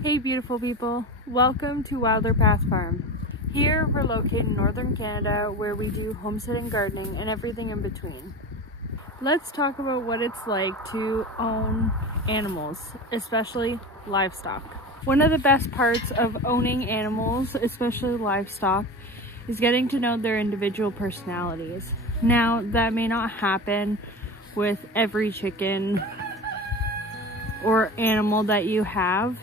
Hey beautiful people, welcome to Wilder Path Farm. Here we're located in northern Canada where we do homesteading, gardening, and everything in between. Let's talk about what it's like to own animals, especially livestock. One of the best parts of owning animals, especially livestock, is getting to know their individual personalities. Now, that may not happen with every chicken or animal that you have,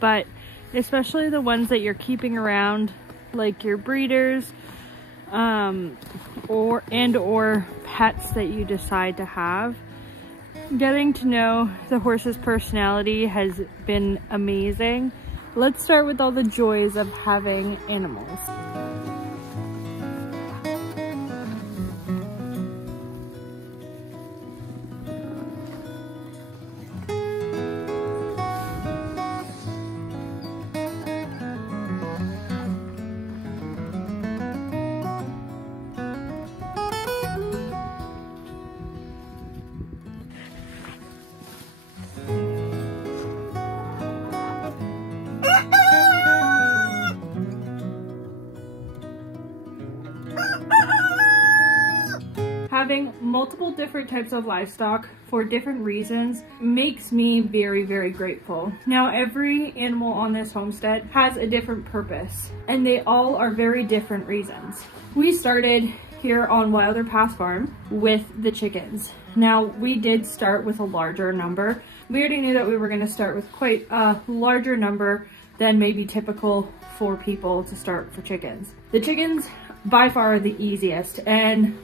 but especially the ones that you're keeping around, like your breeders, or pets that you decide to have. Getting to know the horse's personality has been amazing. Let's start with all the joys of having animals. Having multiple different types of livestock for different reasons makes me very, very grateful. Now, every animal on this homestead has a different purpose, and they all are very different reasons. We started here on Wilder Path Farm with the chickens. Now, we did start with a larger number. We already knew that we were going to start with quite a larger number than maybe typical for people to start for chickens. The chickens by far are the easiest, and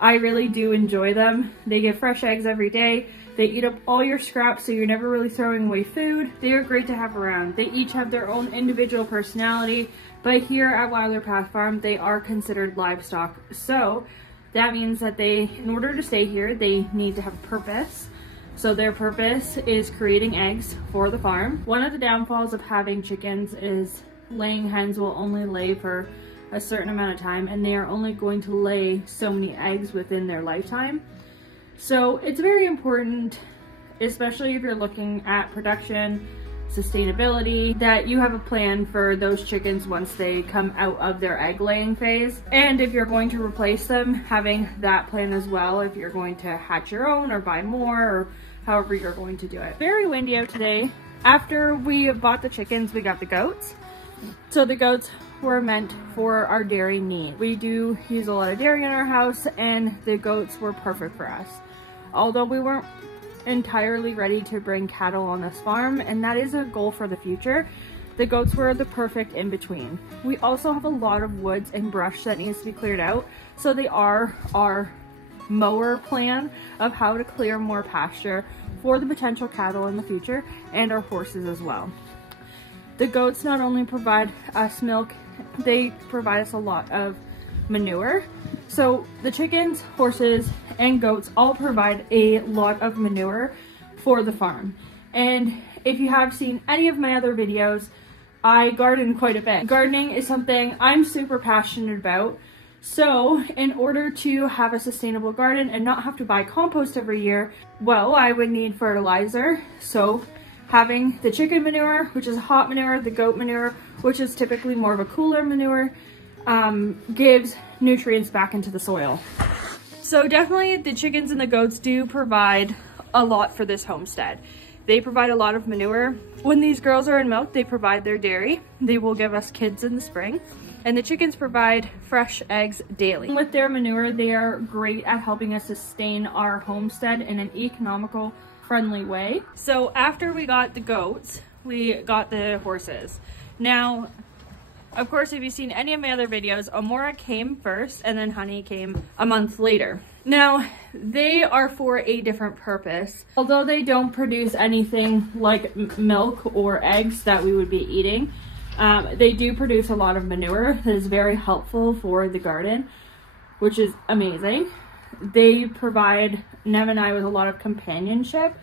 I really do enjoy them. They get fresh eggs every day. They eat up all your scraps, so you're never really throwing away food. They are great to have around. They each have their own individual personality, but here at Wilder Path Farm, they are considered livestock. So that means that they, in order to stay here, they need to have a purpose. So their purpose is creating eggs for the farm. One of the downfalls of having chickens is laying hens will only lay for a certain amount of time, and they are only going to lay so many eggs within their lifetime. So it's very important, especially if you're looking at production, sustainability, that you have a plan for those chickens once they come out of their egg laying phase. And if you're going to replace them, having that plan as well, if you're going to hatch your own or buy more, or however you're going to do it. Very windy out today. After we bought the chickens, we got the goats. So the goats were meant for our dairy need. We do use a lot of dairy in our house, and the goats were perfect for us. Although we weren't entirely ready to bring cattle on this farm, and that is a goal for the future, the goats were the perfect in-between. We also have a lot of woods and brush that needs to be cleared out, so they are our mower plan of how to clear more pasture for the potential cattle in the future, and our horses as well. The goats not only provide us milk, they provide us a lot of manure. So the chickens, horses, and goats all provide a lot of manure for the farm. And if you have seen any of my other videos, I garden quite a bit. Gardening is something I'm super passionate about. So in order to have a sustainable garden and not have to buy compost every year, well, I would need fertilizer. So having the chicken manure, which is hot manure, the goat manure, which is typically more of a cooler manure, gives nutrients back into the soil. So definitely the chickens and the goats do provide a lot for this homestead. They provide a lot of manure. When these girls are in milk, they provide their dairy. They will give us kids in the spring. And the chickens provide fresh eggs daily. With their manure, they are great at helping us sustain our homestead in an economical, friendly way. So after we got the goats, we got the horses. Now, of course, if you've seen any of my other videos, Amora came first and then Honey came a month later. Now, they are for a different purpose. Although they don't produce anything like milk or eggs that we would be eating, they do produce a lot of manure that is very helpful for the garden, which is amazing. They provide Nev and I with a lot of companionship,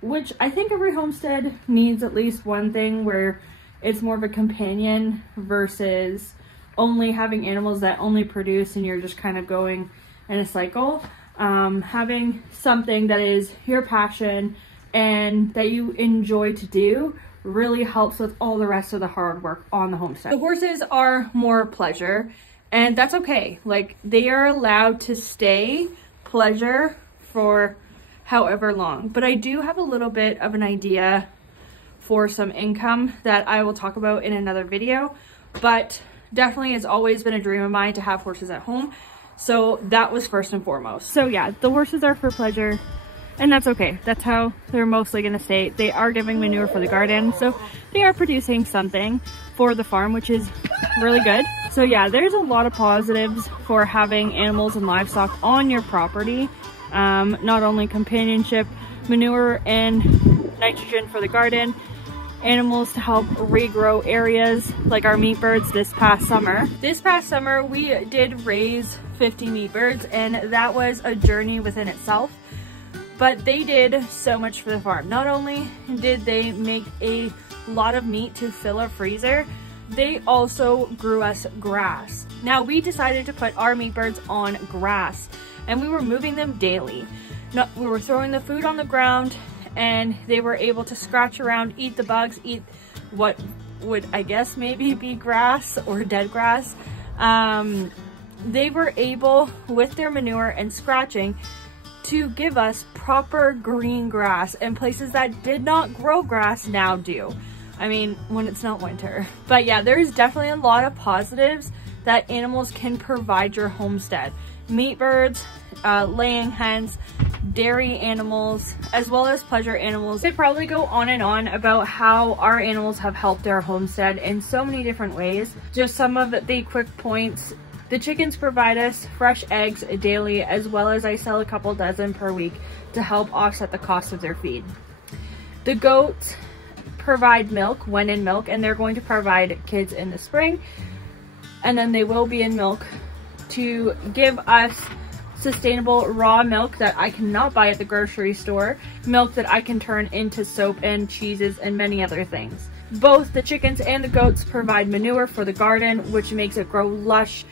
which I think every homestead needs at least one thing where it's more of a companion versus only having animals that only produce and you're just kind of going in a cycle. Having something that is your passion and that you enjoy to do really helps with all the rest of the hard work on the homestead. The horses are more pleasure, and that's okay. Like, they are allowed to stay pleasure for however long. But I do have a little bit of an idea for some income that I will talk about in another video, but definitely it's always been a dream of mine to have horses at home. So that was first and foremost. So yeah, the horses are for pleasure, and that's okay. That's how they're mostly gonna stay. They are giving manure for the garden, so they are producing something for the farm, which is really good. So yeah, there's a lot of positives for having animals and livestock on your property. Not only companionship, manure and nitrogen for the garden, animals to help regrow areas like our meat birds this past summer. This past summer we did raise 50 meat birds, and that was a journey within itself, but they did so much for the farm. Not only did they make a lot of meat to fill our freezer, they also grew us grass. Now we decided to put our meat birds on grass, and we were moving them daily. We were throwing the food on the ground, and they were able to scratch around, eat the bugs, eat what would, I guess, maybe be grass or dead grass. They were able, with their manure and scratching, to give us proper green grass, and places that did not grow grass now do. I mean, when it's not winter. But yeah, there's definitely a lot of positives that animals can provide your homestead. Meat birds, laying hens, dairy animals, as well as pleasure animals. They probably go on and on about how our animals have helped our homestead in so many different ways. Just some of the quick points. The chickens provide us fresh eggs daily, as well as I sell a couple dozen per week to help offset the cost of their feed. The goats provide milk when in milk, and they're going to provide kids in the spring, and then they will be in milk to give us sustainable raw milk that I cannot buy at the grocery store, milk that I can turn into soap and cheeses and many other things. Both the chickens and the goats provide manure for the garden, which makes it grow lush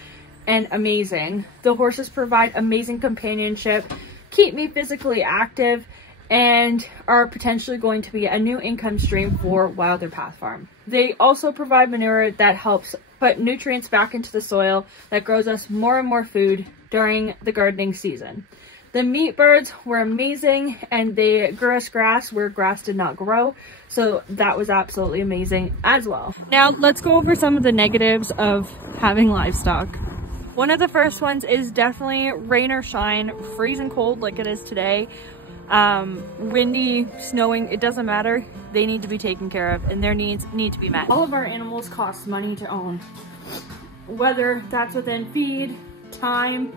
and amazing. The horses provide amazing companionship, keep me physically active, and are potentially going to be a new income stream for Wilder Path Farm. They also provide manure that helps put nutrients back into the soil that grows us more and more food during the gardening season. The meat birds were amazing, and they grew us grass where grass did not grow, so that was absolutely amazing as well. Now let's go over some of the negatives of having livestock. One of the first ones is definitely rain or shine, freezing cold like it is today, windy, snowing, it doesn't matter. They need to be taken care of, and their needs need to be met. All of our animals cost money to own, whether that's within feed, time,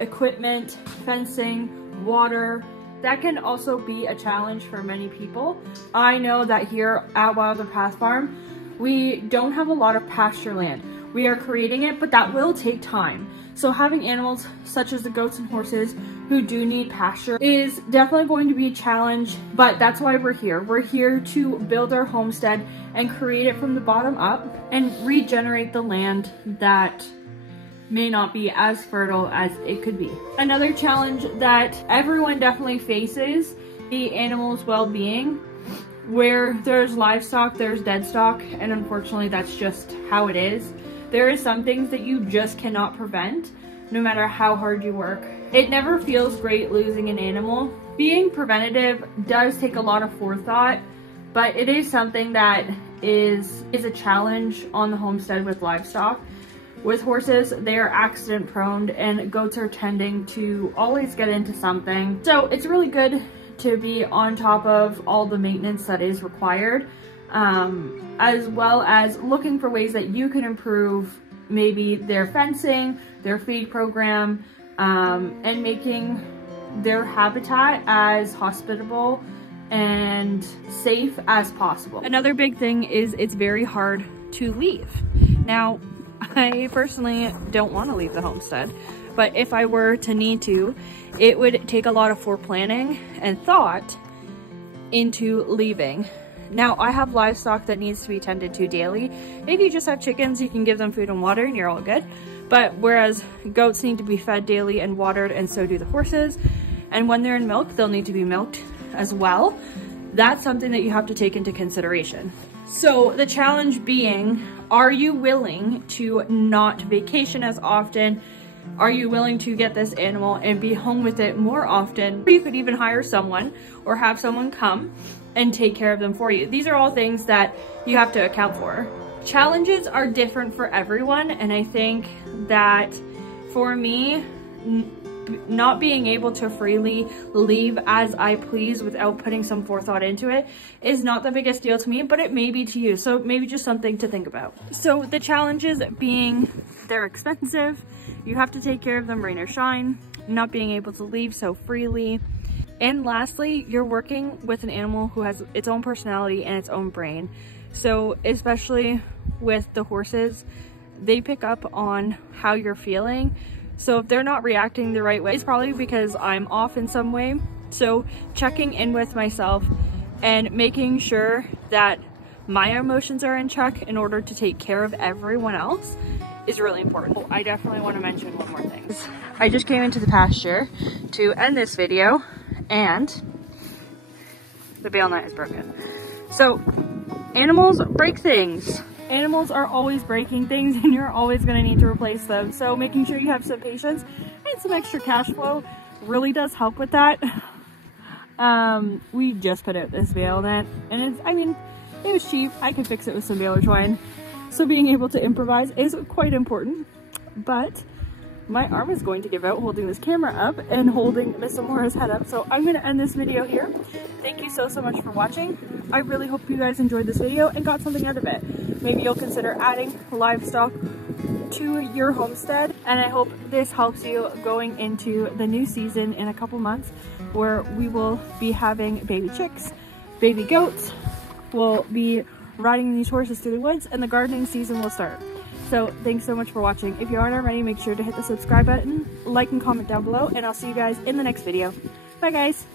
equipment, fencing, water. That can also be a challenge for many people. I know that here at Wilder Path Farm, we don't have a lot of pasture land. We are creating it, but that will take time. So having animals such as the goats and horses who do need pasture is definitely going to be a challenge, but that's why we're here. We're here to build our homestead and create it from the bottom up and regenerate the land that may not be as fertile as it could be. Another challenge that everyone definitely faces, the animal's well-being. Where there's livestock, there's dead stock, and unfortunately that's just how it is. There are some things that you just cannot prevent, no matter how hard you work. It never feels great losing an animal. Being preventative does take a lot of forethought, but it is something that is a challenge on the homestead with livestock. With horses, they are accident prone, and goats are tending to always get into something. So it's really good to be on top of all the maintenance that is required, as well as looking for ways that you can improve maybe their fencing, their feed program, and making their habitat as hospitable and safe as possible. Another big thing is it's very hard to leave. Now, I personally don't want to leave the homestead, but if I were to need to, it would take a lot of foreplanning and thought into leaving. Now, I have livestock that needs to be tended to daily. If you just have chickens, you can give them food and water and you're all good. But whereas goats need to be fed daily and watered, and so do the horses. And when they're in milk, they'll need to be milked. as well, that's something that you have to take into consideration. So the challenge being, are you willing to not vacation as often? Are you willing to get this animal and be home with it more often? You could even hire someone or have someone come and take care of them for you. These are all things that you have to account for. Challenges are different for everyone, and I think that for me, not being able to freely leave as I please without putting some forethought into it is not the biggest deal to me, but it may be to you. So maybe just something to think about. So the challenges being, they're expensive. You have to take care of them rain or shine, not being able to leave so freely. And lastly, you're working with an animal who has its own personality and its own brain. So especially with the horses, they pick up on how you're feeling. So if they're not reacting the right way, it's probably because I'm off in some way. So checking in with myself and making sure that my emotions are in check in order to take care of everyone else is really important. I definitely want to mention one more thing. I just came into the pasture to end this video and the bale nut is broken. So animals break things. Animals are always breaking things and you're always going to need to replace them. So making sure you have some patience and some extra cash flow really does help with that. We just put out this bale net and it's, I mean, it was cheap. I could fix it with some baler twine. So being able to improvise is quite important, but my arm is going to give out holding this camera up and holding Miss Amora's head up. So I'm going to end this video here. Thank you so much for watching. I really hope you guys enjoyed this video and got something out of it. Maybe you'll consider adding livestock to your homestead. And I hope this helps you going into the new season in a couple months where we will be having baby chicks, baby goats. We'll be riding these horses through the woods and the gardening season will start. So thanks so much for watching. If you aren't already, make sure to hit the subscribe button, like and comment down below, and I'll see you guys in the next video. Bye guys.